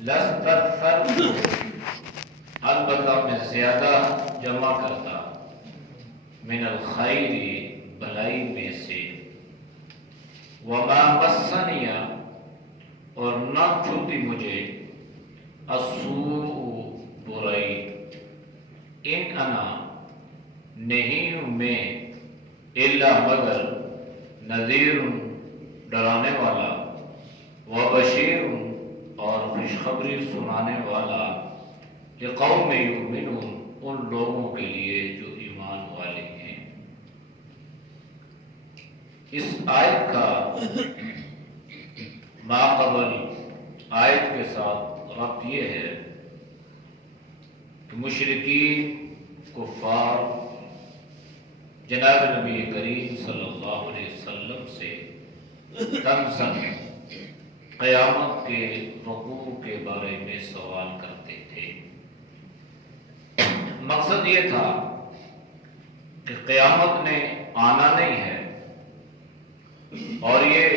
لستکثرت، البتہ میں زیادہ جمع کرتا، من الخیر، بھلائی میں سے، وما مسنی، اور نہ چھوتی مجھے، السوء، برائی، ان انا، نہیں ہوں میں، الا مگر، نذیر، ڈرانے والا، وبشیر، اور خوشخبری سنانے والا، لقوم یؤمنون، ان لوگوں کے لیے جو ایمان والے ہیں۔ اس آیت کا ماقبل آیت کے ساتھ ربط یہ ہے کہ مشرکین، کفار جناب نبی کریم صلی اللہ علیہ وسلم سے تنزل قیامت کے وقوع کے بارے میں سوال کرتے تھے۔ مقصد یہ تھا کہ قیامت نے آنا نہیں ہے، اور یہ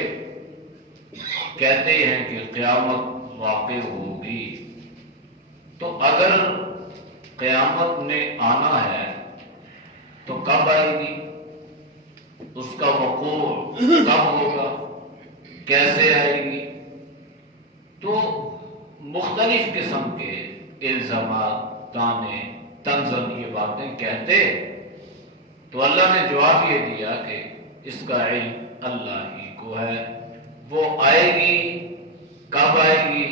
کہتے ہیں کہ قیامت واقع ہوگی، تو اگر قیامت نے آنا ہے تو کب آئے گی، اس کا وقوع کب ہوگا، کیسے آئے گی؟ تو مختلف قسم کے الزامات، تانے، تنزل، یہ باتیں کہتے، تو اللہ نے جواب یہ دیا کہ اس کا علم اللہ ہی کو ہے، وہ آئے گی، کب آئے گی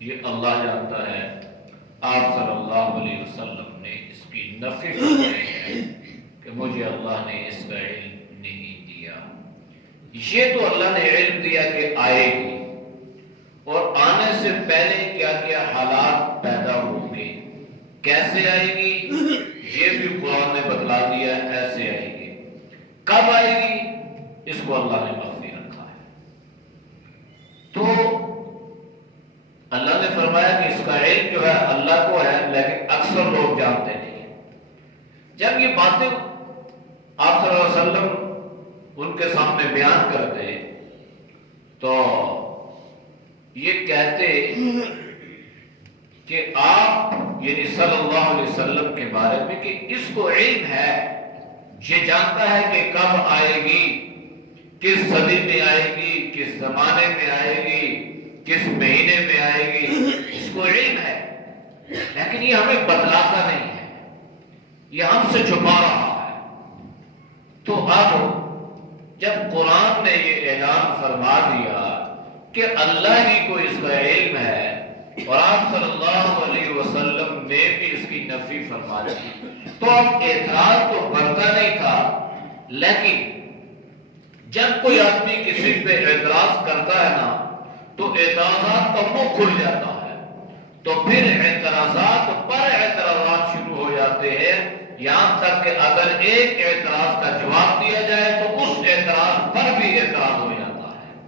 یہ اللہ جانتا ہے۔ آپ صلی اللہ علیہ وسلم نے اس کی نفی فرمائی ہے کہ مجھے اللہ نے اس کا علم نہیں دیا۔ یہ تو اللہ نے علم دیا کہ آئے گی، اور آنے سے پہلے کیا کیا حالات پیدا ہوں گے، کیسے آئے گی یہ بھی قرآن نے بتلا دیا، ایسے آئے گی۔ کب آئے گی اس کو اللہ نے مخفی رکھا ہے۔ تو اللہ نے فرمایا کہ اس کا علم جو ہے اللہ کو ہے، لیکن اکثر لوگ جانتے نہیں ہیں۔ جب یہ باتیں آپ صلی اللہ علیہ وسلم ان کے سامنے بیان کرتے تو یہ کہتے کہ آپ یعنی صلی اللہ علیہ وسلم کے بارے میں کہ اس کو علم ہے، یہ جانتا ہے کہ کب آئے گی، کس صدی میں آئے گی، کس زمانے میں آئے گی، کس مہینے میں آئے گی، اس کو علم ہے، لیکن یہ ہمیں بتلاتا نہیں ہے، یہ ہم سے چھپا رہا ہے۔ تو اب جب قرآن نے یہ اعلان فرما دیا کہ اللہ ہی کو اس کا علم ہے، اور آپ صلی اللہ علیہ وسلم نے بھی اس کی نفی فرما دی، تو اب اعتراض تو بنتا نہیں تھا، لیکن جب کوئی آدمی کسی پہ اعتراض کرتا ہے نا تو اعتراضات کا منہ کھل جاتا ہے، تو پھر اعتراضات پر اعتراضات شروع ہو جاتے ہیں، یہاں تک کہ اگر ایک اعتراض کا جواب دیا جائے تو اس اعتراض پر بھی اعتراض ہو جاتا ہے۔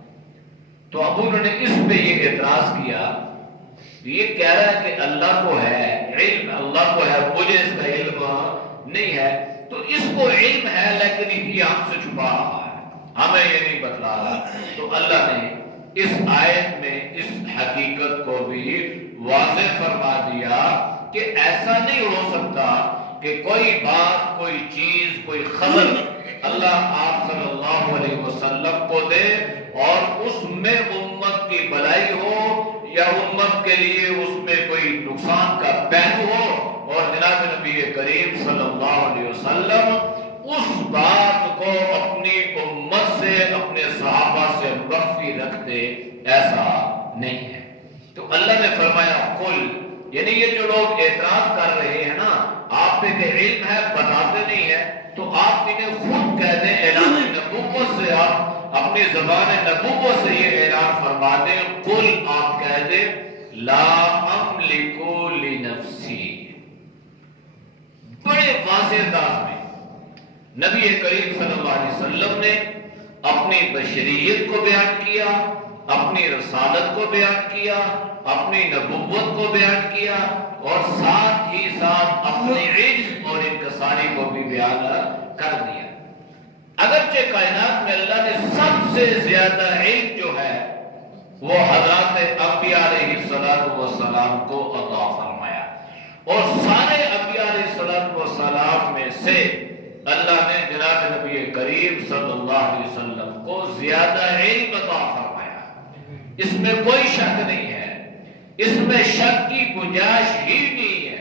تو اب انہوں نے اس پہ یہ اعتراض کیا، یہ کہہ رہا ہے کہ اللہ کو ہے علم، اللہ کو ہے، مجھے اس کا علم نہیں ہے، تو اس کو علم ہے لیکن یہ ہم سے چھپا رہا ہے، ہمیں یہ نہیں بتلا رہا۔ تو اللہ نے اس آیت میں اس حقیقت کو بھی واضح فرما دیا کہ ایسا نہیں ہو سکتا کہ کوئی بات، کوئی چیز، کوئی خبر اللہ آپ صلی اللہ علیہ وسلم کو دے اور اس میں امت کی بھلائی ہو یا امت کے لیے اس میں کوئی نقصان کا پہلو ہو، اور جناب نبی کریم صلی اللہ علیہ وسلم اس بات کو اپنی امت سے، اپنے صحابہ سے مخفی رکھتے، ایسا نہیں ہے۔ تو اللہ نے فرمایا قل، یعنی یہ جو لوگ اعتراض کر رہے ہیں نا آپ پہ کہ علم ہے بتاتے نہیں ہے، تو آپ انہیں خود کہہ دیں، اعلان نبوت سے، آپ اپنی زبان نبوت سے یہ اعلان فرما دیں، قل، آپ کہہ دیں لا املک لنفسی۔ بڑے واضح انداز میں نبی کریم صلی اللہ علیہ وسلم نے اپنی بشریت کو بیان کیا، اپنی رسالت کو بیان کیا، اپنی نبوت کو بیان کیا، اور ساتھ ہی ساتھ اپنے عجز اور انکساری کو بھی بیان کر دیا۔ اگرچہ کائنات میں اللہ نے سب سے زیادہ علم جو ہے وہ حضرات انبیاء انبیاء علیہ السلام کو عطا فرمایا، اور سارے انبیاء علیہ السلام میں سے اللہ نے جناب نبی کریم صلی اللہ علیہ وسلم کو زیادہ علم عطا فرمایا، اس میں کوئی شک نہیں ہے، اس میں شک کی گنجائش ہی نہیں ہے۔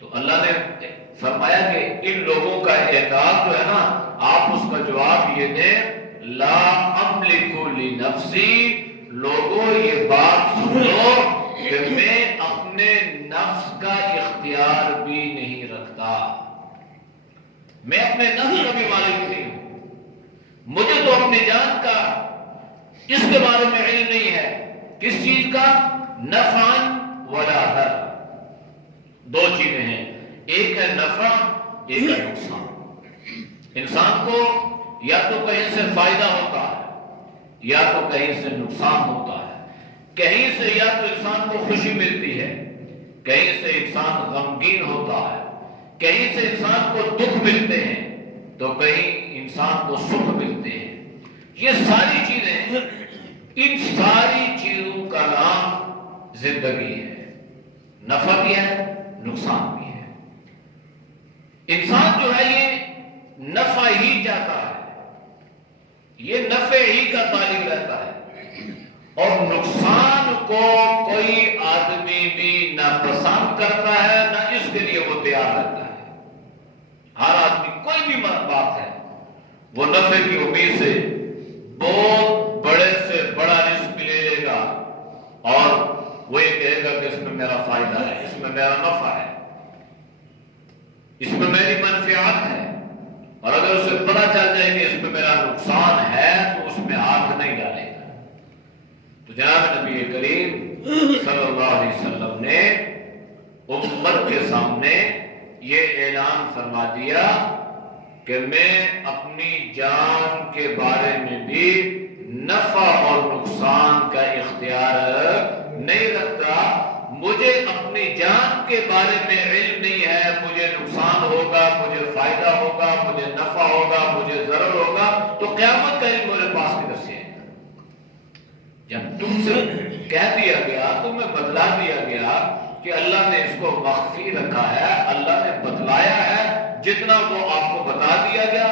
تو اللہ نے فرمایا کہ ان لوگوں کا اعتراض جو ہے نا، آپ اس کا جواب یہ دیں، لا املک لنفسی، لوگوں یہ بات سنو کہ میں اپنے نفس کا اختیار بھی نہیں رکھتا، میں اپنے نفس کا بھی مالک نہیں ہوں، مجھے تو اپنی جان کا اس کے بارے میں علم نہیں ہے۔ کس چیز کا؟ نفعاً ولا ضرر، دو چیزیں ہیں، ایک ہے نفع، ایک ہے نقصان۔ انسان کو یا تو کہیں سے فائدہ ہوتا ہے یا تو کہیں سے نقصان ہوتا ہے، کہیں سے یا تو انسان کو خوشی ملتی ہے، کہیں سے انسان غمگین ہوتا ہے، کہیں سے انسان کو دکھ ملتے ہیں تو کہیں انسان کو سکھ ملتے ہیں۔ یہ ساری چیزیں، ان ساری چیزوں کا نام زندگی ہے، نفع بھی ہے، نقصان بھی ہے۔ انسان جو ہے یہ نفع ہی چاہتا ہے، یہ نفع ہی کا طالب رہتا ہے، اور نقصان کو کوئی آدمی بھی نہ پسند کرتا ہے نہ اس کے لیے وہ تیار رہتا ہے۔ ہر آدمی کوئی بھی بات ہے وہ نفع کی امید سے بہت بڑے سے بڑا رزق لے لے گا، اور وہ یہ کہے گا کہ اس میں میرا فائدہ ہے، اس میں میرا نفع ہے، اس میں میری منفعت ہے، اور اگر اسے پتہ چل جائے کہ اس میں میرا نقصان ہے تو اس میں ہاتھ نہیں ڈالے گا۔ تو جناب نبی کریم صلی اللہ علیہ وسلم نے امت کے سامنے یہ اعلان فرما دیا کہ میں اپنی جان کے بارے میں بھی نفع اور نقصان کا اختیار نہیں رکھتا، مجھے اپنی جان کے بارے میں علم نہیں ہے، مجھے نقصان ہوگا، مجھے فائدہ ہوگا، مجھے نفع ہوگا، مجھے ضرر ہوگا، تو قیامت کا علم میرے پاس کدھر سے ہے؟ جب تم سے کہہ دیا گیا، تمہیں بتلا دیا گیا کہ اللہ نے اس کو مخفی رکھا ہے، اللہ نے بتلایا ہے، جتنا وہ آپ کو بتا دیا گیا،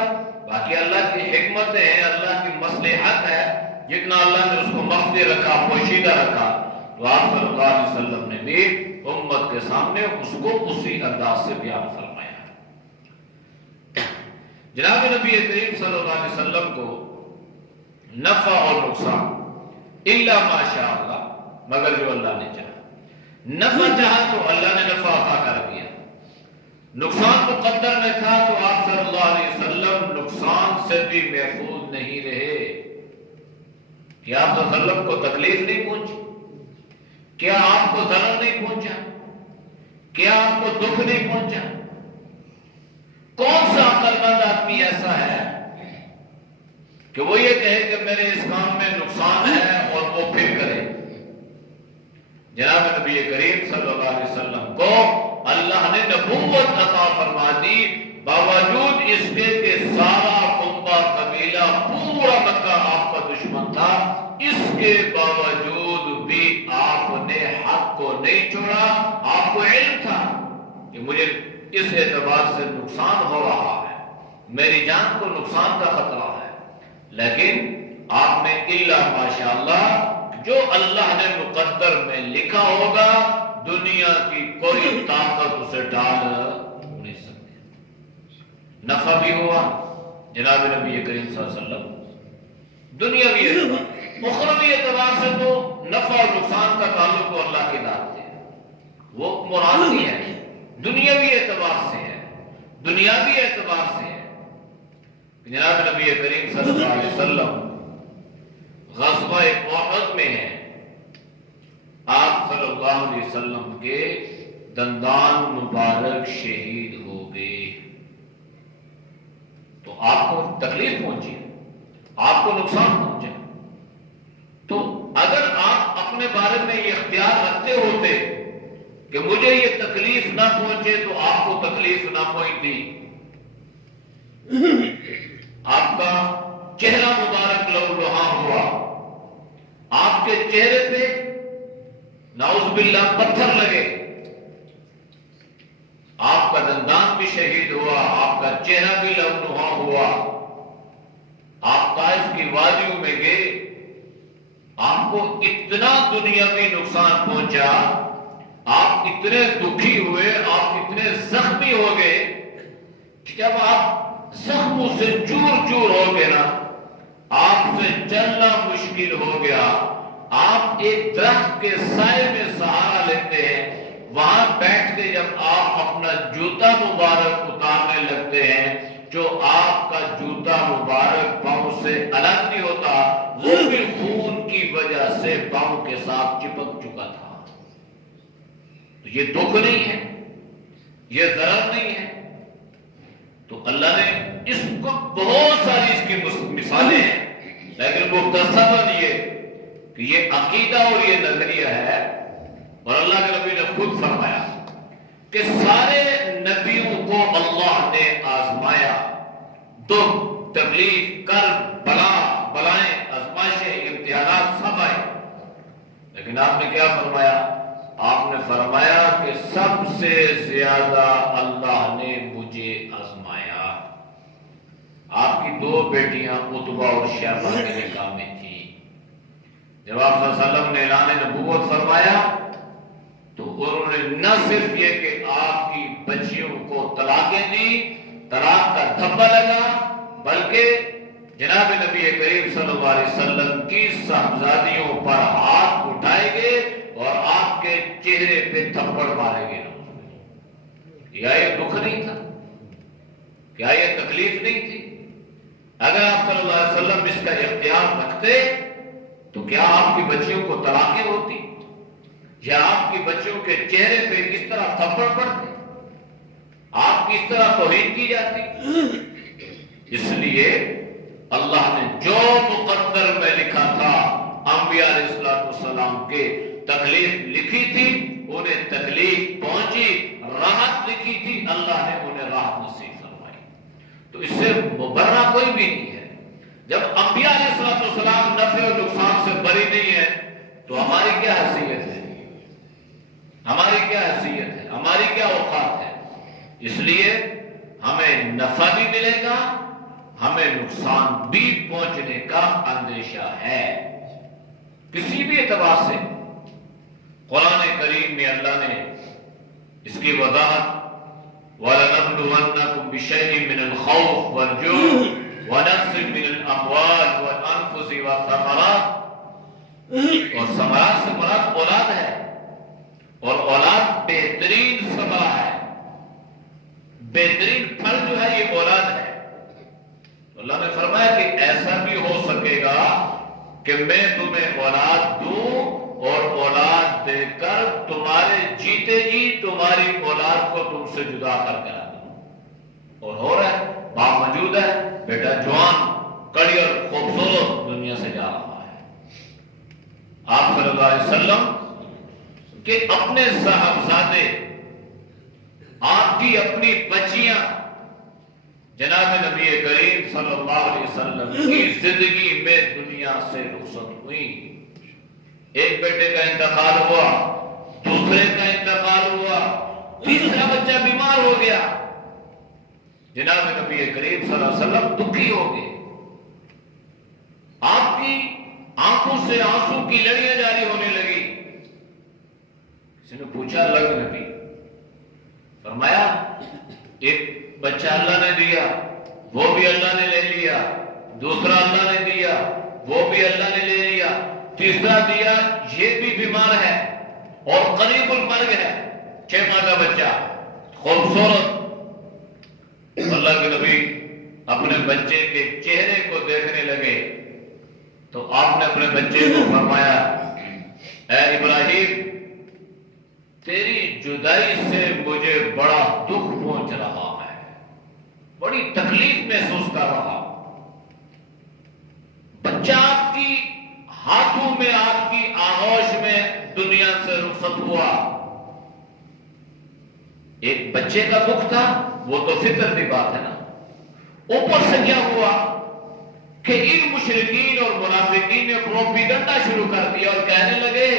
باقی اللہ کی حکمتیں ہیں، اللہ کی مصلحت ہے، جتنا اللہ نے اس کو مخفی رکھا، پوشیدہ رکھا، تو آپ صلی اللہ علیہ وسلم نے بھی امت کے سامنے اس کو اسی انداز سے بیان فرمایا۔ جناب نبی کریم صلی اللہ علیہ وسلم کو نفع اور نقصان الا ما شاء اللہ، مگر جو اللہ نے چاہا، نفع چاہا تو اللہ نے نفع عطا کر دیا، نقصان مقدر میں تھا تو آپ صلی اللہ علیہ وسلم نقصان سے بھی محفوظ نہیں رہے۔ کیا آپ صلی اللہ علیہ وسلم کو تکلیف نہیں پہنچی؟ کیا آپ کو ضرر نہیں پہنچا؟ کیا آپ کو دکھ نہیں پہنچا؟ کون سا عقل مند آدمی ایسا ہے کہ وہ یہ کہے کہ میرے اس کام میں نقصان ہے اور وہ پھر کرے؟ جناب نبی کریم صلی اللہ علیہ وسلم کو اللہ نے نبوت عطا فرما دی، باوجود اس کے کہ سارا کنبہ قبیلہ پورا مکہ آپ کا دشمن تھا، اس کے باوجود بھی آپ نے حق کو نہیں چھوڑا۔ آپ کو علم تھا کہ مجھے اس اعتبار سے نقصان ہو رہا ہے، میری جان کو نقصان کا خطرہ ہے، لیکن آپ نے الا ماشاءاللہ، جو اللہ نے مقدر میں لکھا ہوگا، دنیا کی کوئی طاقت اسے ڈال نہیں سکتی۔ نفع بھی ہوا جناب نبی کریم صلی اللہ علیہ وسلم، دنیاوی اعتبار، اخروی اعتبار سے تو نفع اور نقصان کا تعلق تو اللہ کی ذات سے ہے، وہ مراد نہیں ہے، دنیاوی اعتبار سے ہے، دنیاوی اعتبار سے ہے۔ جناب نبی کریم صلی اللہ علیہ وسلم غزوہ احد میں ہے، آپ صلی اللہ علیہ وسلم کے دندان مبارک شہید ہو گئے، تو آپ کو تکلیف پہنچی، آپ کو نقصان پہنچا۔ تو اگر آپ اپنے بارے میں یہ اختیار رکھتے ہوتے کہ مجھے یہ تکلیف نہ پہنچے تو آپ کو تکلیف نہ پہنچتی، آپ کا چہرہ مبارک لہو لہاں ہوا، آپ کے چہرے پہ نعوذ باللہ پتھر لگے، آپ کا دندان بھی شہید ہوا، آپ کا چہرہ بھی لہونہا ہوا، آپ طائف کی وادیوں میں گئے، آپ کو اتنا دنیاوی نقصان پہنچا، آپ اتنے دکھی ہوئے، آپ اتنے زخمی ہو گئے کہ جب آپ زخموں سے چور چور ہو گئے نا، آپ سے چلنا مشکل ہو گیا، آپ ایک درخت کے سائے میں سہارا لیتے ہیں، وہاں بیٹھ کے جب آپ اپنا جوتا مبارک اتارنے لگتے ہیں، جو آپ کا جوتا مبارک پاؤں سے الگ نہیں ہوتا، وہ بھی خون کی وجہ سے پاؤں کے ساتھ چپک چکا تھا۔ تو یہ دکھ نہیں ہے، یہ ضرر نہیں ہے۔ تو اللہ نے اس کو بہت ساری اس کی مثالیں ہیں، لیکن مختصراً یہ کہ یہ عقیدہ اور یہ نظریہ ہے، اور اللہ کے نبی نے خود فرمایا کہ سارے نبیوں کو اللہ نے آزمایا، دکھ، تکلیف، کرب، بلائیں، آزمائشیں، امتحانات سب آئے، لیکن آپ نے کیا فرمایا؟ آپ نے فرمایا کہ سب سے زیادہ اللہ نے مجھے آزمایا۔ آپ کی دو بیٹیاں عتبہ اور شیبہ کے نکاح میں تھی، جب آپ صلی اللہ علیہ وسلم نے اعلان نبوت فرمایا تو انہوں نے نہ صرف یہ کہ آپ کی بچیوں کو طلاقیں دی، طلاق کا دھبا لگا، بلکہ جناب نبی کریم صلی اللہ علیہ وسلم کی صاحبزادیوں پر ہاتھ اٹھائے گئے اور آپ کے چہرے پہ تھپڑ مارے گئے۔ کیا یہ دکھ نہیں تھا؟ کیا یہ تکلیف نہیں تھی؟ اگر آپ صلی اللہ علیہ وسلم اس کا اختیار رکھتے تو کیا آپ کی بچیوں کو طلاقیں ہوتی، یا آپ کی بچیوں کے چہرے پہ کس طرح تھپڑ پڑتے، آپ کی اس طرح توہین کی جاتی؟ اس لیے اللہ نے جو مقدر میں لکھا تھا، انبیاء علیہ السلام کے تکلیف لکھی تھی، انہیں تکلیف پہنچی، راحت لکھی تھی، اللہ نے انہیں راحت نصیب فرمائی۔ تو اس سے مبرہ کوئی بھی نہیں ہے۔ جب انبیاء علیہ السلام نفع و نقصان سے بری نہیں ہے تو ہماری کیا حیثیت ہے؟ ہماری کیا حیثیت ہے؟ ہماری کیا اوقات ہے؟ اس لیے ہمیں نفع بھی ملے گا، ہمیں نقصان بھی پہنچنے کا اندیشہ ہے، کسی بھی اعتبار سے۔ قرآن کریم میں اللہ نے اس کی وضاحت وَلَنَبْلُوَنَّكُمْ بِشَيْءٍ مِّنَ الْخَوْفِ وَالْجُوعِ وَنَقْصٍ مِّنَ الْأَمْوَالِ وَالْأَنفُسِ وَالثَّمَرَاتِ، اور ثمرات سے مراد اولاد ہے، اور اولاد بہترین ثمرہ ہے، بہترین پھل جو ہے یہ اولاد ہے۔ اللہ نے فرمایا کہ ایسا بھی ہو سکے گا کہ میں تمہیں اولاد دوں اور اولاد دے کر تمہارے جیتے جی تمہاری اولاد کو تم سے جدا کر کے دوں، اور ہو رہا ہے، باپ موجود ہے، بیٹا جوان، کڑی اور خوبصورت دنیا سے جا رہا ہے۔ آپ صلی اللہ علیہ وسلم کہ اپنے صاحبزادے، آپ کی اپنی بچیاں جناب نبی کریم صلی اللہ علیہ وسلم کی زندگی میں دنیا سے رخصت ہوئی۔ ایک بیٹے کا انتقال ہوا، دوسرے کا انتقال ہوا، تیسرا بچہ بیمار ہو گیا، جناب نبی کریم صلی اللہ علیہ وسلم دکھی ہو گئے، آپ کی آنکھوں سے آنسو کی لڑیاں جاری ہونے لگی۔ کسی نے پوچھا اللہ کے نبی، فرمایا ایک بچہ اللہ نے دیا، وہ بھی اللہ نے لے لیا، دوسرا اللہ نے دیا، وہ بھی اللہ نے لے لیا، تیسرا دیا، یہ بھی بیمار ہے اور قریب المرگ ہے، 6 ماہ کا بچہ، خوبصورت۔ اللہ کے نبی اپنے بچے کے چہرے کو دیکھنے لگے تو آپ نے اپنے بچے کو فرمایا، اے ابراہیم، تیری جدائی سے مجھے بڑا دکھ پہنچ رہا ہے، بڑی تکلیف محسوس کر رہا۔ بچہ آپ کی ہاتھوں میں، آپ کی آغوش میں دنیا سے رخصت ہوا۔ ایک بچے کا دکھ تھا، وہ تو فطرتی بات ہے نا، اوپر سے کیا ہوا کہ ان مشرکین اور منافقین نے پروپیگنڈا شروع کر دیا اور کہنے لگے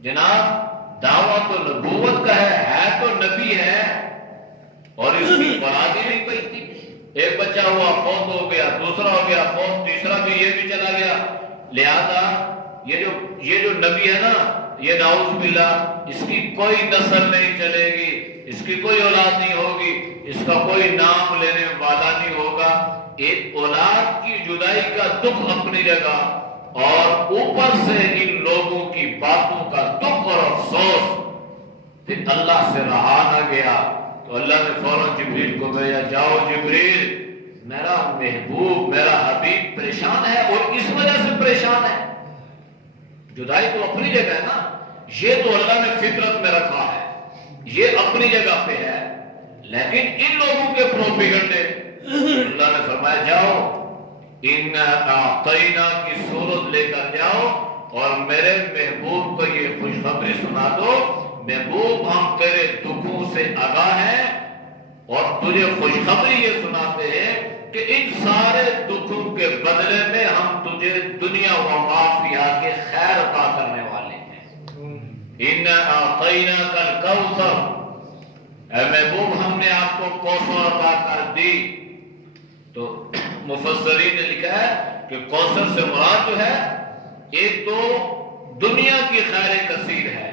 جناب دعویٰ تو نبوت کا ہے تو نبی ہے، اور اس کی اولاد ہی نہیں پئی تھی۔ ایک بچہ ہوا، فوت ہو گیا، دوسرا ہو گیا فوت، تیسرا بھی یہ بھی چلا گیا۔ لہذا یہ جو نبی ہے نا، یہ نعوذ باللہ اس کی کوئی نسل نہیں چلے گی، اس کی کوئی اولاد نہیں ہوگی، اس کا کوئی نام لینے والا نہیں ہوگا۔ ایک اولاد کی جدائی کا دکھ اپنی جگہ، اور اوپر سے ان لوگوں کی باتوں کا دکھ اور افسوس، پھر اللہ سے رہا نہ گیا تو اللہ نے فوراً جبریل کو بھیجا، جاؤ جبریل، میرا محبوب میرا حبیب پریشان ہے، اور اس وجہ سے پریشان ہے۔ جدائی تو اپنی جگہ ہے نا، یہ تو اللہ نے فطرت میں رکھا ہے، یہ اپنی جگہ پہ ہے، لیکن ان لوگوں کے پروپیگنڈے، اللہ نے فرمایا جاؤ ان اعطینا کی صورت لے کر جاؤ اور میرے محبوب کو یہ خوشخبری سنا دو، محبوب ہم تیرے دکھوں سے آگاہ ہیں اور تجھے خوشخبری یہ سناتے ہیں کہ ان سارے دکھوں کے بدلے میں ہم تجھے دنیا و معافیہ کے خیر عطا کرنے والے ہیں۔ ان اعطیناک الکوثر، اے محبوب ہم نے آپ کو کوثر عطا کر دی۔ تو مفسرین نے لکھا ہے کہ کوثر سے مراد جو ہے، ایک تو دنیا کی خیر کثیر ہے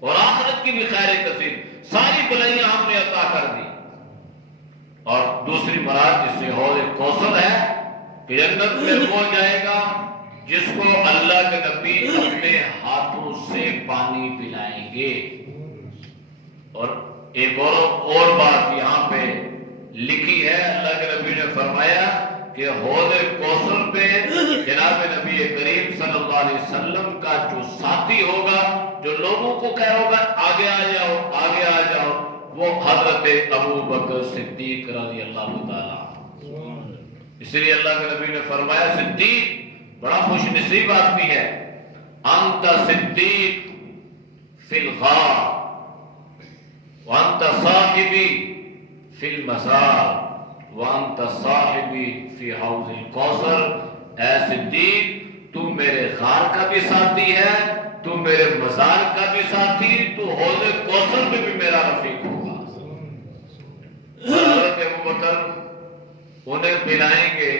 اور آخرت کی بھی خیر کثیر، ساری بلائیاں ہم نے عطا کر دی، اور دوسری مراد اس سے حوض کوثر ہے کہ جنت میں وہ جائے گا جس کو اللہ کے نبی اپنے ہاتھوں سے پانی پلائیں گے۔ اور ایک اور بات یہاں پہ لکھی ہے، اللہ کے نبی نے فرمایا کہ حوض کوثر پہ جناب نبی کریم صلی اللہ علیہ وسلم کا جو ساتھی ہوگا، جو لوگوں کو کہے ہوگا آگے آ جاؤ آگے آ جاؤ، وہ حضرت ابو بکر صدیق رضی اللہ تعالیٰ۔ اس لیے اللہ کے نبی نے فرمایا صدیق بڑا خوش نصیب آدمی ہے، انت صدیق فی الغار وانت صاحبی فی المزار وانت صاحبی فی حوض الکوثر۔ اے صدیق تو میرے غار کا بھی ساتھی ہے، تو میرے مزار کا بھی ساتھی، تو حوض کوثر میں بھی میرا رفیق ہوگا۔ حضرت ابوبکر انہیں پلائیں گے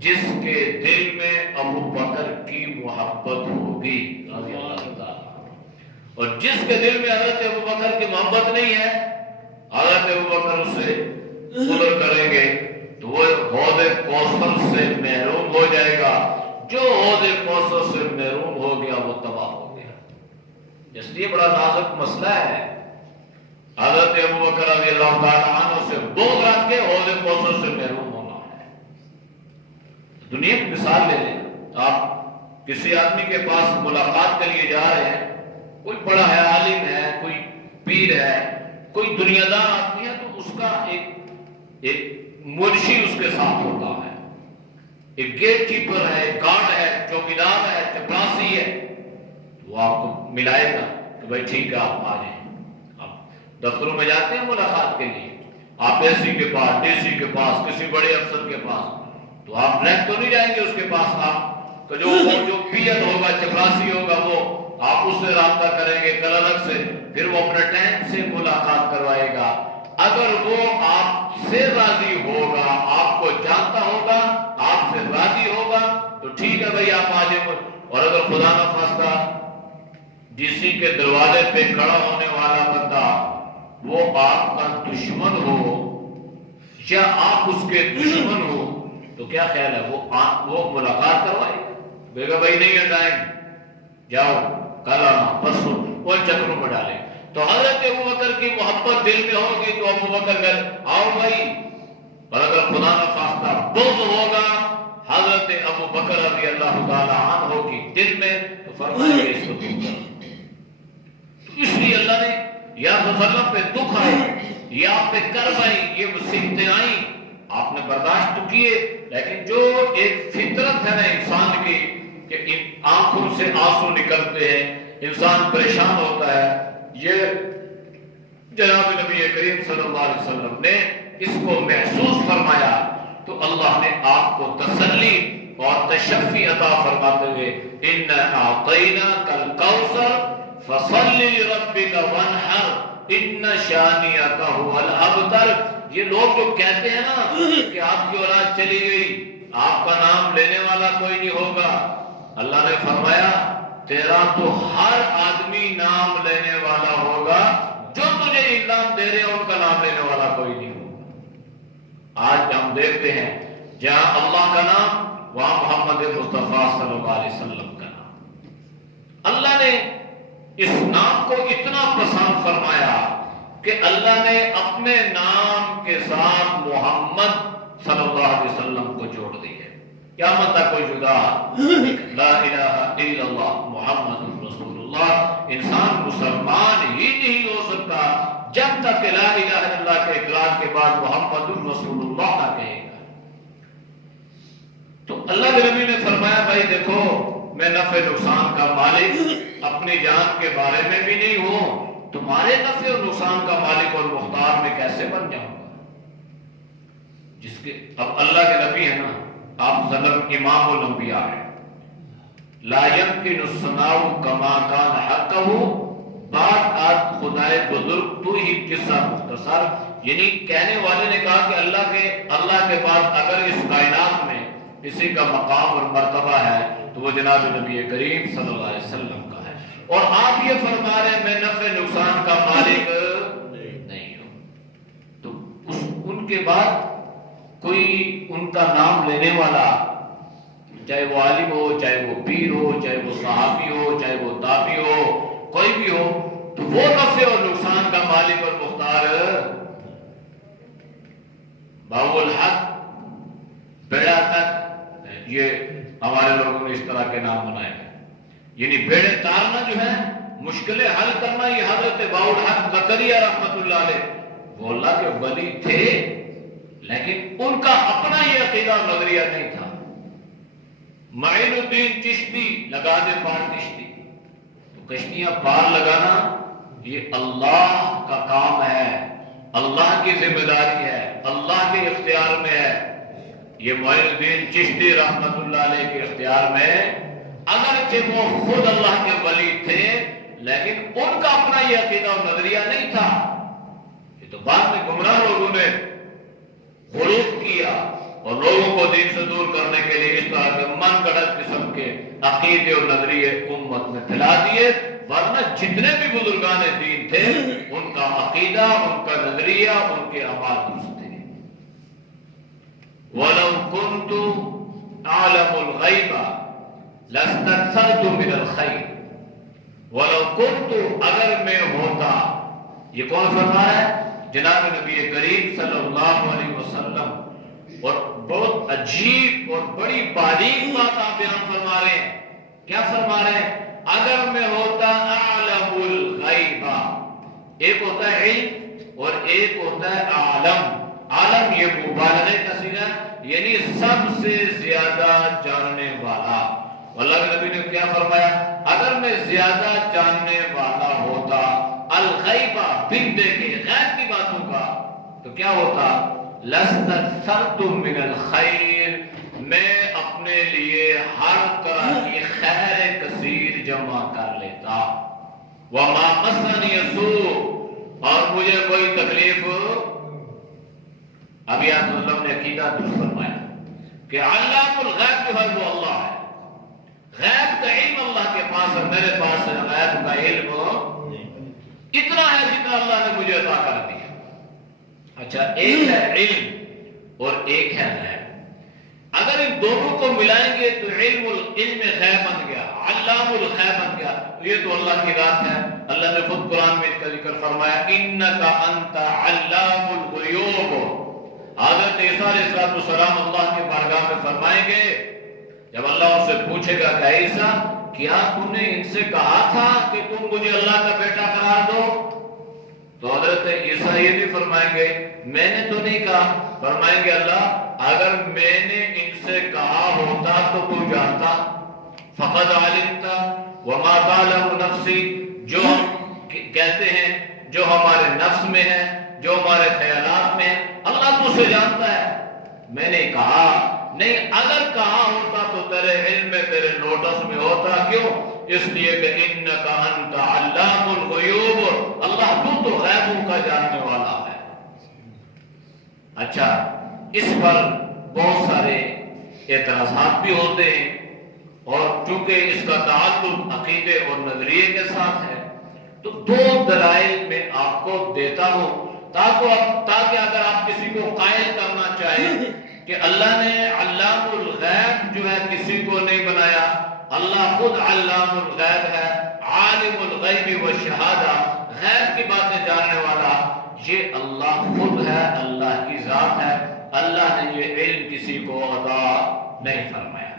جس کے دل میں ابوبکر کی محبت ہوگی رضی اللہ تعالیٰ، اور جس کے دل میں حضرت ابوبکر کی محبت نہیں ہے، حضرت ابوبکر اس سے صلح کریں گے تو وہ حوض کوثر سے محروم ہو جائے گا۔ جو حوض کوثر سے محروم ہو گیا وہ تباہ ہو گیا۔ اس لیے بڑا نازک مسئلہ ہے، حضرت ابوبکر رضی اللہ تعالیٰ عنہ سے بغض رکھ کے حوض کوثر سے محروم ہونا ہے۔ دنیا کی مثال لے لیں، آپ کسی آدمی کے پاس ملاقات کے لیے جا رہے ہیں، کوئی بڑا ہے، عالم ہے، کوئی پیر ہے، کوئی دنیا دار آدمی ہے، تو اس کا ایک منشی اس کے ساتھ ہوتا ہے، ایک گیٹ کیپر ہے، ایک گارڈ ہے، چوکیدار ہے، چپراسی ہے، وہ آپ کو ملائے گا کہ بھائی ٹھیک ہے آپ آ جائیں۔ آپ دفتروں میں جاتے ہیں ملاقات کے لیے، آپ ایس سی کے پاس، ڈی سی کے پاس، کسی بڑے افسر کے پاس، تو آپ ڈائریکٹ تو نہیں جائیں گے اس کے پاس، آپ کا جو پیر ہوگا، چپراسی ہوگا، وہ آپ اس سے رابطہ کریں گے کل الگ سے، پھر وہ اپنے ٹائم سے ملاقات کروائے گا۔ اگر وہ آپ سے راضی ہوگا، آپ کو جانتا ہوگا، آپ سے راضی ہوگا تو ٹھیک ہے بھائی آپ آ جائیں، اور اگر خدا نہ خواستہ جسی کے دروازے پہ کھڑا ہونے والا بندہ وہ آپ کا دشمن ہو یا آپ اس کے دشمن ہو تو کیا خیال ہے، وہ ملاقات کروائے گا؟ بھائی نہیں ہے ٹائم، جاؤ کل آنا، پرسوں، وہ چکروں میں ڈالے۔ تو حضرت ابوبکر کی محبت دل میں ہوگی تو ابوبکر کہ آؤ بھائی، اور اگر خدا نہ خواستہ بغض ہوگا حضرت ابوبکر رضی اللہ تعالی عنہ کی دل میں تو فرمائیں گے اس کو دور کرو۔ تو اس لیے اللہ نے یا وسلم پہ دکھ آئے، یا آپ پہ کرب آئی، یہ مصیبتیں آئیں، آپ نے برداشت تو کیے، لیکن جو ایک فطرت ہے نا انسان کی کہ آنکھوں سے آنسو نکلتے ہیں، انسان پریشان ہوتا ہے، یہ جناب نبی کریم صلی اللہ علیہ وسلم نے اس کو محسوس فرمایا، تو اللہ نے آپ کو تسلی اور تشفی عطا فرماتے ہوئے ان اعطیناک الکوثر فصل لربک وانحر ان شانئک هو الابتر۔ یہ لوگ جو کہتے ہیں نا کہ آپ کی اولاد چلی گئی، آپ کا نام لینے والا کوئی نہیں ہوگا، اللہ نے فرمایا تیرا تو ہر آدمی نام لینے والا ہوگا، جو تجھے انعام دے رہے ہیں ان کا نام لینے والا کوئی نہیں ہوگا۔ آج ہم دیکھتے ہیں جہاں اللہ کا نام وہاں محمد مصطفیٰ صلی اللہ علیہ وسلم کا نام۔ اللہ نے اس نام کو اتنا پسند فرمایا کہ اللہ نے اپنے نام کے ساتھ محمد صلی اللہ علیہ وسلم کو جوڑ دیا۔ قیامت تک کوئی جدا لا الہ الا اللہ محمد رسول اللہ انسان مسلمان ہی نہیں ہو سکتا جب تک کہ لا الہ الا اللہ کے اقرار کے بعد محمد رسول اللہ نہ کہے گا۔ تو اللہ کے نبی نے فرمایا بھائی دیکھو میں نفع نقصان کا مالک اپنی جان کے بارے میں بھی نہیں ہوں، تمہارے نفع اور نقصان کا مالک اور مختار میں کیسے بن جاؤں گا؟ جس کے اب اللہ کے نبی ہے نا، آپ ظلم امام الانبیاء ہے، لا يمکن الثناء کما کان حقہ، بات آج خدائے بزرگ تو ہی قصہ مختصر، یعنی کہنے والے نے کہا کہ اللہ کے بعد اگر اس کائنات میں کسی کا مقام اور مرتبہ ہے تو وہ جناب نبی کریم صلی اللہ علیہ وسلم کا ہے، اور آپ یہ فرما رہے ہیں میں نفع نقصان کا مالک نہیں ہوں۔ تو ان کے بعد کوئی ان کا نام لینے والا، چاہے وہ عالم ہو، چاہے وہ پیر ہو، چاہے وہ صحابی ہو، چاہے وہ تابعی ہو، کوئی بھی ہو، تو وہ نفع اور نقصان کا مالک اور مختار باو الحق بیڑا تک، یہ ہمارے لوگوں نے اس طرح کے نام بنائے ہیں، یعنی بیڑے تارنا جو ہے، مشکلیں حل کرنا، یہ حضرت باو الحق زکریا رحمت اللہ علیہ وہ اللہ کے ولی تھے، لیکن ان کا اپنا یہ عقیدہ نظریہ نہیں تھا۔ معین الدین چشتی لگا دے پار کشتی، تو کشتیاں پار لگانا یہ اللہ کا کام ہے، اللہ کی ذمہ داری ہے، اللہ کے اختیار میں ہے۔ یہ معین الدین چشتی رحمت اللہ علیہ کے اختیار میں، اگرچہ وہ خود اللہ کے ولی تھے لیکن ان کا اپنا یہ عقیدہ اور نظریہ نہیں تھا۔ یہ تو بعد میں گمراہ لوگوں نے غلوط کیا اور لوگوں کو دین سے دور کرنے کے لیے اس طرح کے من گھڑت قسم کے عقیدے اور نظریے امت میں پھیلا دیے، ورنہ جتنے بھی بزرگان دین تھے ان کا عقیدہ، ان کا نظریہ، ان کے اعمال درست تھے۔ وَلَوْ كُنْتُ أَعْلَمُ الْغَيْبَ لَاسْتَكْثَرْتُ مِنَ الْخَيْرِ وَلَوْ كُنْتُ اگر میں ہوتا، یہ کون فرما ہے؟ جناب نبی کریم صلی اللہ علیہ وسلم، اور بہت عجیب اور بڑی باریک بات آپ بیان فرما رہے ہیں۔ کیا فرما رہے ہیں؟ اگر میں ہوتا اعلم الغیب، ایک ہوتا ہے علم اور ایک ہوتا ہے عالم۔ عالم یہ مبالغے کا صیغہ، یعنی سب سے زیادہ جاننے والا۔ اللہ کے نبی نے کیا فرمایا؟ اگر میں زیادہ جاننے والا ہوتا الغیبہ بن دے کے غیب کی باتوں کا، تو کیا ہوتا؟ لَاسْتَكْثَرْتُ مِنَ الْخَيْرِ، میں اپنے لیے ہر طرح کی خیر کثیر جمع کر لیتا۔ وَمَا مَسَّنِيَ السُّوءُ، اور مجھے کوئی تکلیف۔ ابھی آپ صلی اللہ علیہ وسلم نے عقیدہ درست فرمایا کہ علام الغیب جو ہے وہ اللہ ہے، غیب کا علم اللہ کے پاس ہے، میرے پاس غیب کا علم اتنا ہے جتنا اللہ نے مجھے عطا کر دیا۔ اچھا، ایک ہے علم اور ایک ہے غیب، اگر ان دونوں کو ملائیں گے تو علم غیب بن گیا، علام الغیب بن گیا، تو یہ تو اللہ کی ذات ہے۔ اللہ نے خود قرآن میں اس کا ذکر فرمایا انک انت علام الغیوب۔ حضرت عیسیٰ علیہ السلام اللہ کے بارگاہ میں فرمائیں گے، جب اللہ ان سے پوچھے گا کہ عیسیٰ کیا تم نے ان سے کہا تھا کہ تم مجھے اللہ کا بیٹا قرار دو؟ تو حضرت عیسیٰ یہ بھی فرمائیں گے میں نے تو نہیں کہا۔ فرمائیں گے اللہ اگر میں نے ان سے کہا ہوتا تو تو جانتا، فقد علمت وما تعلم نفسی، جو ہم کہتے ہیں، جو ہمارے نفس میں ہے، جو ہمارے خیالات میں ہے، اللہ تو سے جانتا ہے۔ میں نے کہا نہیں، اگر کہا ہوتا تو تیرے علم میں، تیرے نوٹس میں ہوتا۔ کیوں؟ اس لیے کہ انک انت علام الغیوب، اللہ تو غیبوں کا جاننے والا ہے۔ اچھا، اس پر بہت سارے اعتراضات بھی ہوتے ہیں، اور چونکہ اس کا تعلق عقیدے اور نظریے کے ساتھ ہے تو دو دلائل میں آپ کو دیتا ہوں تاکہ اگر آپ کسی کو قائل کرنا چاہیں کہ اللہ نے علام الغیب جو ہے کسی کو نہیں بنایا، اللہ خود علام الغیب ہے، عالم الغیب والشہادہ، غیب کی باتیں جاننے والا، یہ اللہ خود ہے، اللہ کی ذات ہے، اللہ نے یہ علم کسی کو عطا نہیں فرمایا۔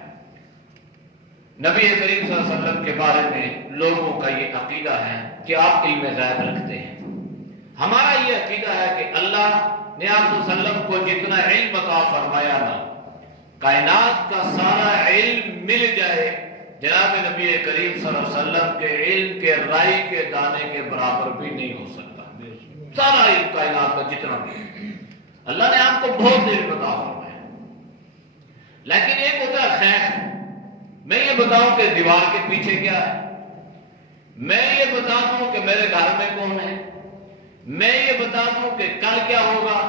نبی کریم صلی اللہ علیہ وسلم کے بارے میں لوگوں کا یہ عقیدہ ہے کہ آپ علم غیب رکھتے ہیں۔ ہمارا یہ عقیدہ ہے کہ اللہ نے آپ صلی اللہ علیہ وسلم کو جتنا علم عطا فرمایا نا، کائنات کا سارا علم مل جائے جناب نبی کریم صلی اللہ علیہ وسلم کے علم کے رائی کے دانے کے برابر بھی نہیں ہو سکتا۔ سارا علم کائنات کا جتنا بھی اللہ نے آپ کو بہت علم عطا فرمایا، لیکن ایک ہوتا ہے خیر، میں یہ بتاؤں کہ دیوار کے پیچھے کیا ہے، میں یہ بتا دوں کہ میرے گھر میں کون ہے، میں یہ بتا دوں کہ کل کیا ہوگا،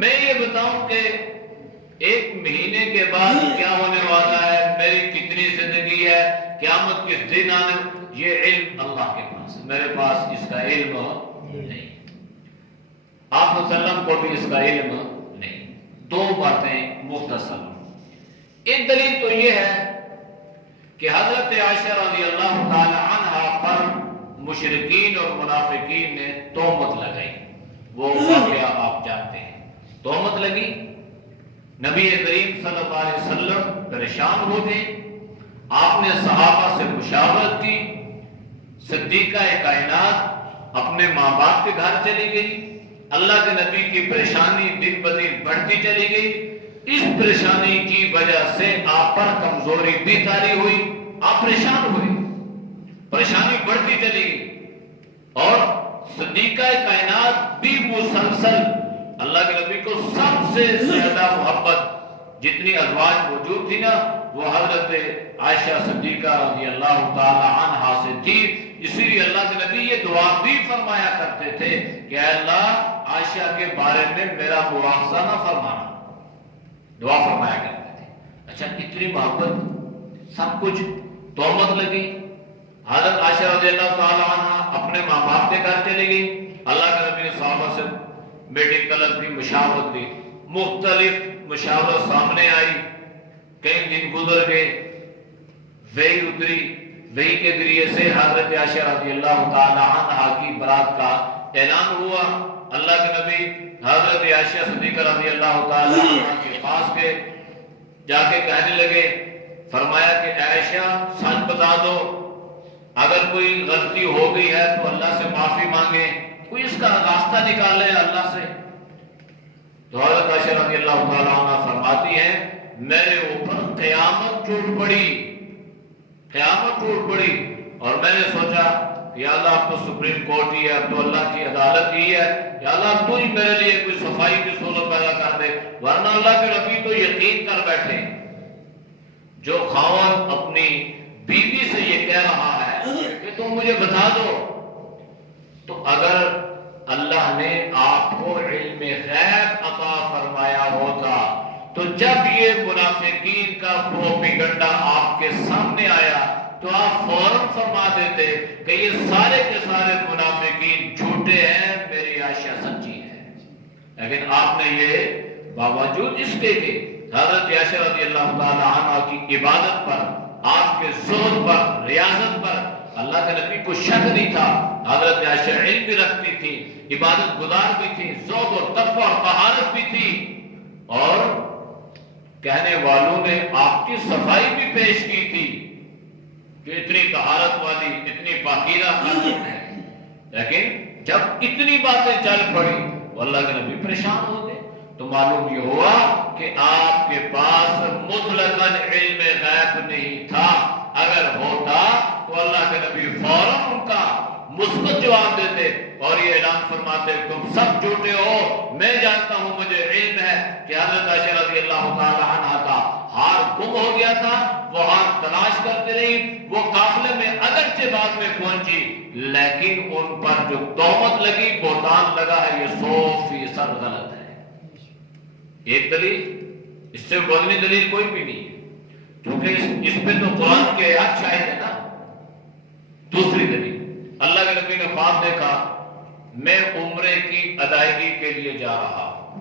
میں یہ بتاؤں کہ ایک مہینے کے بعد کیا ہونے والا ہے، میری کتنی زندگی ہے، قیامت کس دن آنے، یہ علم اللہ کے پاس ہے، میرے پاس اس کا علم نہیں، آپ صلی اللہ علیہ وسلم کو بھی اس کا علم نہیں۔ دو باتیں مختصر۔ ایک دلیل تو یہ ہے کہ حضرت عائشہ رضی اللہ تعالی عنہا پر مشرکین اور منافقین نے تہمت لگائی، وہ واقعہ آپ جانتے ہیں۔ تہمت لگی، نبی کریم صلی اللہ علیہ وسلم پریشان ہو گئے، آپ نے صحابہ سے مشاورت کی، صدیقہ کائنات اپنے ماں باپ کے گھر چلی گئی، اللہ کے نبی کی پریشانی دن بدن بڑھتی چلی گئی، اس پریشانی کی وجہ سے آپ پر کمزوری بھی طاری ہوئی، آپ پریشان ہوئے، پریشانی بڑھتی چلی گئی، اور صدیقہ کائنات بھی مسلسل اللہ کے نبی کو سب سے زیادہ محبت جتنی ازواج موجود تھی نا وہ حضرت عائشہ صدیقہ رضی اللہ تعالی عنہا سے تھی، اسی لیے اللہ کے نبی یہ دعا بھی فرمایا کرتے تھے کہ اے اللہ عائشہ کے بارے میں میرا مواخذہ نہ فرمانا، دعا فرمایا کرتے تھے۔ اچھا، اتنی محبت، سب کچھ، تہمت لگی، حضرت عائشہ رضی اللہ تعالی عنہ اپنے ماں باپ کے گھر چلی گئی، اللہ کے نبی نے صحابہ سے بیٹی طلب کی، مشاورت دی، مختلف مشاورت سامنے آئی، کئی دن گزر گئے، وحی اتری، وحی کے ذریعے سے حضرت عائشہ رضی اللہ تعالی عنہ کی برات کا اعلان ہوا، اللہ کے نبی حضرت عائشہ صدیقہ رضی اللہ تعالی عنہ کے پاس گئے، جا کے کہنے لگے، فرمایا کہ عائشہ سچ بتا دو، اگر کوئی غلطی ہو گئی ہے تو اللہ سے معافی مانگے، کوئی اس کا راستہ نکالے اللہ سے۔ تو حضرت عائشہ رضی اللہ تعالی عنہ فرماتی ہیں میرے اوپر قیامت ٹوٹ پڑی، قیامت ٹوٹ پڑی، اور میں نے سوچا یا اللہ اب تو سپریم کورٹ ہی ہے، اب تو اللہ کی عدالت ہی ہے، یا اللہ تو ہی میرے لیے کوئی صفائی کی صورت پیدا کر دے، ورنہ اللہ کے نبی تو یقین کر بیٹھے، جو خاوند اپنی بیوی سے یہ کہہ رہا ہے کہ تم مجھے بتا دو، تو اگر اللہ نے آپ کو علم غیب عطا فرمایا ہوتا تو جب یہ منافقین کا پروپیگنڈا آپ کے سامنے آیا تو آپ فوراً فرما دیتے کہ یہ سارے کے سارے منافقین جھوٹے ہیں، میری عائشہ سچی ہے، لیکن آپ نے یہ باوجود اس کے کہ حضرت عائشہ رضی اللہ تعالی عنہ کی عبادت پر، آپ کے زہد پر، ریاضت پر اللہ کے نبی کو شک نہیں تھا، حضرت عائشہ علم بھی رکھتی تھی، عبادت گزار بھی تھی، زہد اور تقویٰ اور طہارت بھی تھی، اور کہنے والوں نے آپ کی صفائی بھی پیش کی تھی کہ اتنی طہارت والی، اتنی پاکیزہ خاتون ہے، لیکن جب اتنی باتیں چل پڑی وہ اللہ کے نبی پریشان ہو گئے، تو معلوم یہ ہوا کہ آپ کے پاس مطلقاً علم غیب نہیں تھا، اگر ہوتا تو اللہ کے نبی فوراً ان کا مثبت جواب دیتے اور یہ اعلان فرماتے تم سب جھوٹے ہو، میں جانتا ہوں، مجھے علم ہے کہ حضرت عائشہ رضی اللہ تعالی عنہ کا ہار گم ہو گیا تھا، وہ ہاتھ تلاش کرتے رہی، وہ قافلے میں اگرچہ بعد میں پہنچی لیکن ان پر جو تہمت لگی، بہتان لگا ہے، یہ 100% غلط ہے۔ ایک دلیل، اس سے بولنے دلیل کوئی بھی نہیں ہے کیونکہ اس پہ تو قرآن کے آیات شاہد ہے نا۔ دوسری دلیل، اللہ کے نبی نے خواب دیکھا میں عمرے کی ادائیگی کے لیے جا رہا ہوں۔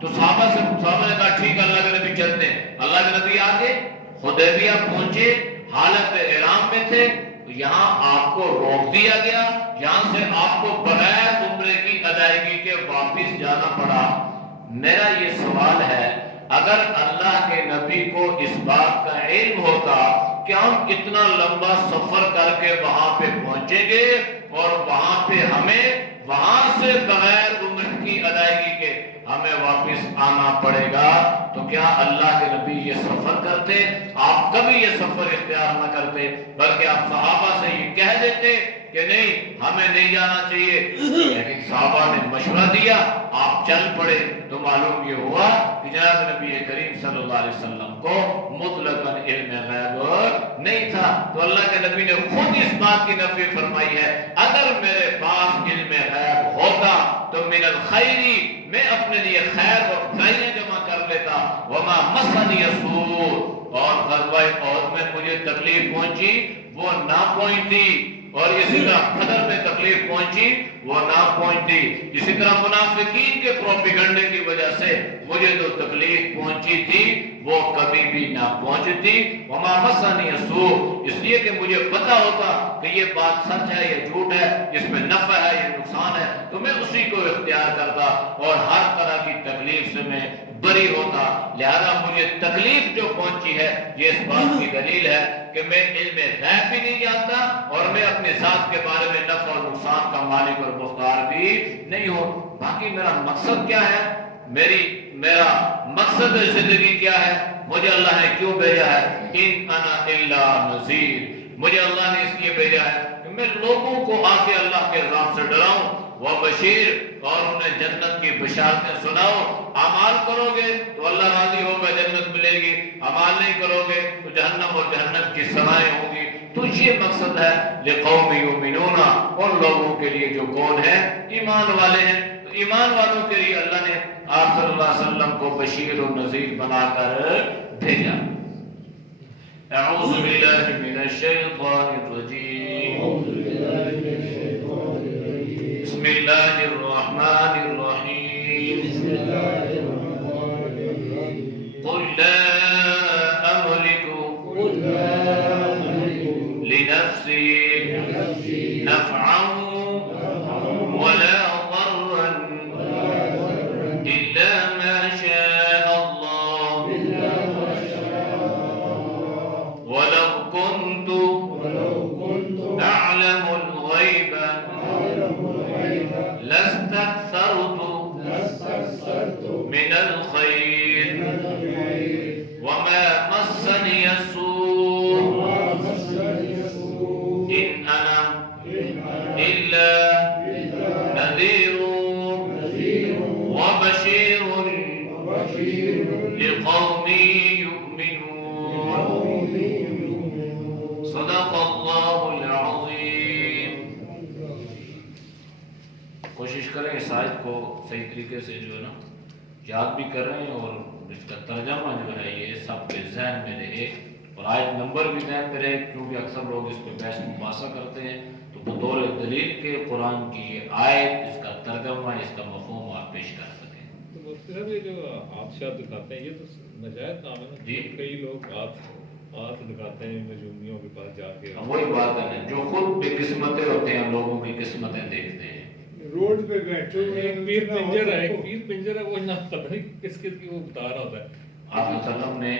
تو صحابہ نے کہا ٹھیک ہے اللہ کے نبی چلتے ہیں۔ اللہ کے نبی آگے حدیبیہ پہنچے، حالت احرام میں تھے، یہاں آپ کو روک دیا گیا، یہاں سے آپ کو بغیر عمرے کی ادائیگی کے واپس جانا پڑا۔ میرا یہ سوال ہے اگر اللہ کے نبی کو اس بات کا علم ہوتا کہ ہم اتنا لمبا سفر کر کے وہاں پہ پہنچیں گے اور وہاں پہ ہمیں وہاں سے بغیر عمرے کی ادائیگی کے ہمیں واپس آنا پڑے گا، تو کیا اللہ کے نبی یہ سفر کرتے؟ آپ کبھی یہ سفر اختیار نہ کرتے بلکہ آپ صحابہ سے یہ کہہ دیتے کہ نہیں ہمیں نہیں جانا چاہیے، لیکن صحابہ نے مشورہ دیا، آپ چل پڑے، تو معلوم یہ ہوا کہ جناب نبی کریم صلی اللہ علیہ وسلم کو مطلقاً علم غیب نہیں تھا۔ تو اللہ کے نبی نے خود اس بات کی نفی فرمائی ہے اگر میرے پاس علم غیب ہوتا تو من الخیری، میں اپنے لیے خیر اور بھلائیاں جمع کر لیتا، وما مسنی السوء، اور غزوہ احد میں مجھے تکلیف پہنچی وہ نہ پہنچتی، اور اسی طرح بدر میں تکلیف پہنچی وہ نہ پہنچتی، اسی طرح منافقین کے پروپیگنڈے کی وجہ سے مجھے جو تکلیف پہنچی تھی وہ کبھی بھی نہ پہنچتی، وما مسنی السوء، اس لیے کہ مجھے پتا ہوتا کہ یہ بات سچ ہے یہ جھوٹ ہے، اس میں نفع ہے یہ نقصان ہے، تو میں اسی کو اختیار کرتا اور ہر طرح کی تکلیف سے میں بری ہوتا۔ لہذا مجھے تکلیف جو پہنچی ہے یہ اس بات کی دلیل ہے کہ میں علم غیب بھی نہیں جانتا اور میں اپنے ذات کے بارے میں نفع اور نقصان کا مالک اور مختار بھی نہیں ہوں۔ باقی میرا مقصد کیا ہے، میرا مقصد زندگی کیا ہے، مجھے اللہ نے کیوں بھیجا ہے؟ ان انا الا نذیر، مجھے اللہ نے اس لیے بھیجا ہے کہ میں لوگوں کو آ کے اللہ کے عذاب سے ڈراؤں، وہ بشیر، اور انہیں جنت کی بشارتیں سناؤ۔ اعمال کرو گے تو اللہ راضی ہوگا، جنت ملے گی، اعمال نہیں کرو گے تو جہنم اور جہنم کی سزائیں ہوں گی۔ تو یہ مقصد ہے لقوم یؤمنون، ان لوگوں کے لیے جو کون ہے ایمان والے ہیں۔ تو ایمان والوں کے لیے اللہ نے آپ صلی اللہ علیہ وسلم کو بشیر و نذیر بنا کر بھیجا۔ اعوذ باللہ من الشیطان الرجیم، بسم اللہ الرحمن الرحیم، قل لا املک لنفسی نفعا ولا ضرا الا ما شاء اللہ ولو كنت اعلم الغیب لاستكثرت من الخير وما مسني السوء إن أنا إلا نذير وبشير لقوم يؤمنون۔ صدق اللہ العظیم۔ کوشش کریں اس آیت کو صحیح طریقے سے جو ہے نا یاد بھی کر رہے ہیں اور اس کا ترجمہ جو ہے یہ سب کے ذہن میں رہے اور آیت نمبر بھی ذہن میں رہے، کیونکہ اکثر لوگ اس پہ بحث مباحثہ کرتے ہیں تو بطور دلیل کے قرآن کی یہ آیت، اس کا ترجمہ، اس کا مفہوم آپ پیش کر سکیں۔ تو مفتی صاحب یہ جو حادثات دکھاتے ہیں یہ تو نجائز کام ہے نا؟ جی کئی لوگ ہاتھ دکھاتے ہیں نجومیوں کے پاس جا کے، وہی بات ہے جو خود بے قسمتیں ہوتے ہیں لوگوں کی قسمتیں دیکھتے ہیں۔ روڈ پہ بیٹھے ہوئے ایک پیر پنجر ہے، ایک پیر پنجر ہے، وہ نہ پتہ نہیں کس کس کی وہ بتا رہا ہوتا ہے۔ آپ صلی اللہ علیہ وسلم نے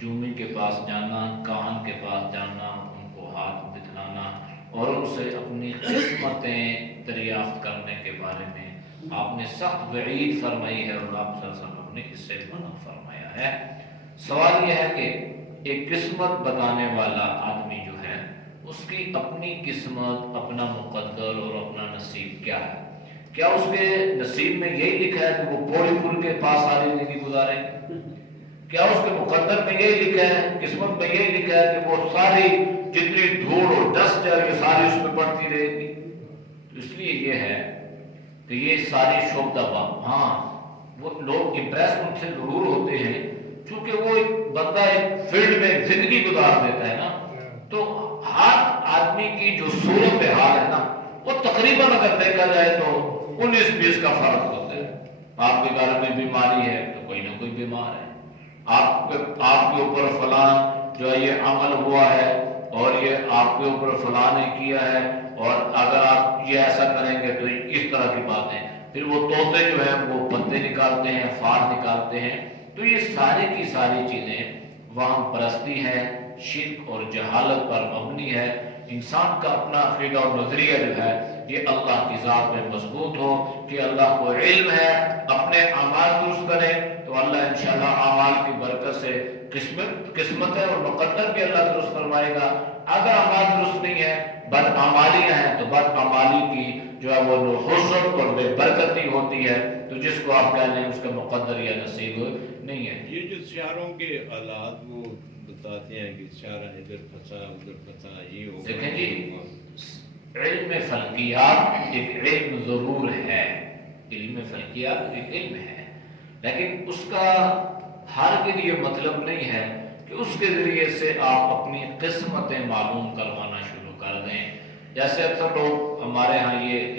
جومی کے پاس جانا، کان کے پاس جانا، ان کو ہاتھ دکھلانا اور ان سے اپنی قسمتیں دریافت کرنے کے بارے میں آپ نے سخت وعید فرمائی ہے اور آپ صلی اللہ علیہ وسلم نے اس سے منع فرمایا ہے۔ سوال یہ ہے کہ ایک قسمت بتانے والا آدمی جو ہے اس کی اپنی قسمت، اپنا مقدر اور اپنا نصیب کیا ہے؟ کیا اس کے نصیب میں یہی لکھا ہے کہ وہ پوڑی پھول کے پاس ساری زندگی گزارے؟ کیا اس کے مقدر میں یہی لکھا ہے، قسمت میں یہی لکھا ہے کہ وہ ساری جتنی دھوڑ اور ڈسٹ ہے یہ ساری اس میں پڑتی رہے گی؟ تو اس لیے یہ ہے کہ یہ ساری شعبہ ہاں وہ لوگ امپریس ان سے ضرور ہوتے ہیں، چونکہ وہ ایک بندہ ایک فیلڈ میں زندگی گزار دیتا ہے نا، تو ہر آدمی کی جو صورت حال ہے نا وہ تقریباً اگر دیکھا جائے تو 19-20 کا فرق ہوتا ہے۔ آپ کے گھر میں بیماری ہے تو کوئی نہ کوئی بیمار ہے، آپ کے اوپر فلاں جو ہے یہ عمل ہوا ہے اور یہ آپ کے اوپر فلاں نے کیا ہے، اور اگر آپ یہ ایسا کریں گے تو اس طرح کی باتیں، پھر وہ طوطے جو ہیں وہ پتے نکالتے ہیں، فار نکالتے ہیں، تو یہ ساری کی ساری چیزیں وہاں پرستی ہے، شرک اور جہالت پر مبنی ہے۔ انسان کا اپنا عقیدہ اور نظریہ جو ہے یہ اللہ کی ذات میں مضبوط ہو کہ اللہ کو علم ہے، اپنے اعمال درست کرے تو اللہ انشاءاللہ اعمال کی برکت سے قسمت ہے اور مقدر بھی اللہ درست فرمائے گا۔ اگر اعمال درست نہیں ہے، بدعمالیاں ہیں، تو بدعمالی کی جو ہے وہ حسرت اور بے برکتی ہوتی ہے، تو جس کو آپ کہہ لیں اس کا مقدر یا نصیب نہیں ہے۔ یہ جو سیاروں کے حالات وہ بتاتے ہیں کہ سیارہ ادھر پھنسا ادھر پھنسا، یہ ہو دیکھیں جی، علم فلکیات ایک علم ضرور ہے، علم فلکیات ایک علم ہے، لیکن اس کا ہر کے لیے مطلب نہیں ہے کہ اس کے ذریعے سے آپ اپنی قسمتیں معلوم کروانا شروع کر دیں۔ جیسے اکثر لوگ ہمارے ہاں یہ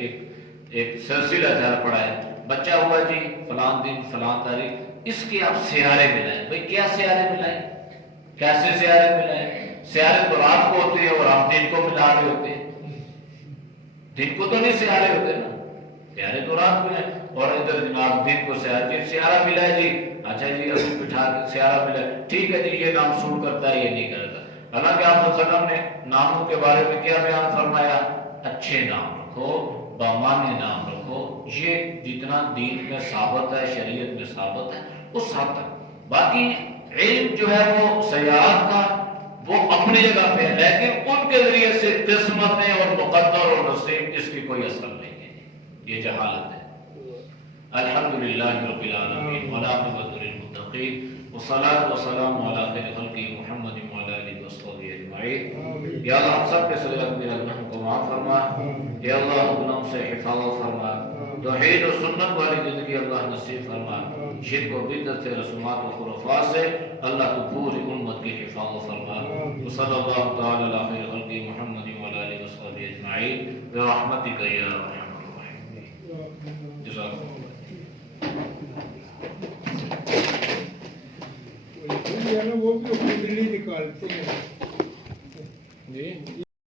ایک سلسلہ چل پڑا ہے، بچہ ہوا جی فلاں دن فلاں تاریخ، اس کے آپ سیارے ملائیں۔ بھئی کیا سیارے ملائیں؟ کیسے سیارے ملائیں؟ سیارے تو رات کو ہوتے ہیں اور آپ دن کو ملا رہے ہوتے ہیں، دن کو تو نہیں سیارے ہوتے نا، سیارے تو رات کو ہیں، اور ادھر جناب دن کو سیارہ ملا ہے جی، اچھا جی ابھی بٹھا کے سیارہ ملا ہے، ٹھیک ہے جی یہ نام سوٹ کرتا ہے یہ نہیں کرتا۔ حالانکہ آپ صلی اللہ علیہ وسلم نے ناموں کے بارے میں کیا بیان فرمایا؟ اچھے نام رکھو، بامعنی نام رکھو، یہ جتنا دین میں ثابت ہے، شریعت میں ثابت ہے اس حد تک۔ باقی علم جو ہے وہ سیارات کا وہ اپنی جگہ پہ ہے، لیکن ان کے ذریعے سے قسمتیں اور مقدر اور نصیب اس کی کوئی اثر نہیں ہے، یہ جہالت ہے۔ الحمدللہ رب العالمین والعاقبۃ للمتقین والصلاۃ والسلام علی خیر خلقہ محمد وعلی آلہ وصحبہ اجمعین۔ یا اللہ ہم سب کے صغیرات میرا گناہ کو معاف فرما، یا اللہ گناہوں سے حفاظت فرما، توحید و سنت والی زندگی اللہ نصیب فرما، شرک و بدعت سے، رسومات و خرافات سے اللہ کو پوری امت کی حفاظت فرما۔ وصلی اللہ تعالی علی خیر خلقہ محمد وعلی آلہ وصحبہ اجمعین برحمتک یا ارحم الراحمین۔ جزاکم اللہ۔ وہ بھی اپنی دلی نکالتے ہیں۔